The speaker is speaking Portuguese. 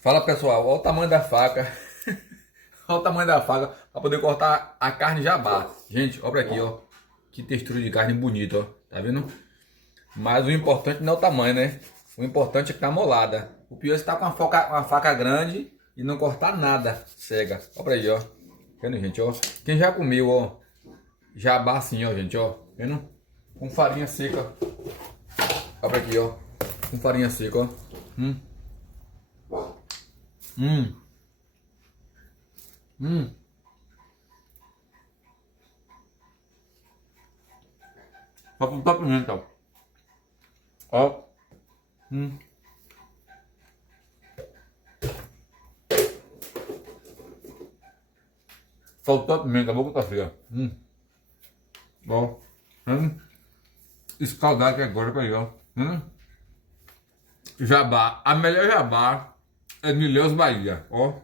Fala pessoal, olha o tamanho da faca. Olha o tamanho da faca para poder cortar a carne jabá. Gente, olha aqui, ó. Que textura de carne bonita, ó. Tá vendo? Mas o importante não é o tamanho, né? O importante é que tá molada. O pior é você tá com uma faca grande e não cortar nada. Cega. Olha aí, ó. Tá vendo, gente, ó? Quem já comeu, ó. Jabá assim, ó, gente, ó. Tá vendo? Com farinha seca. Olha aqui, ó. Com farinha seca, ó. Hum. Hum. Hum. Só com pimenta, ó. Ó. Hum. Faltou a pimenta, a boca tá fria. Ó. Escaldar aqui agora pra aí, ó. Jabá. A melhor jabá é de Ilhéus, Bahia. Ó.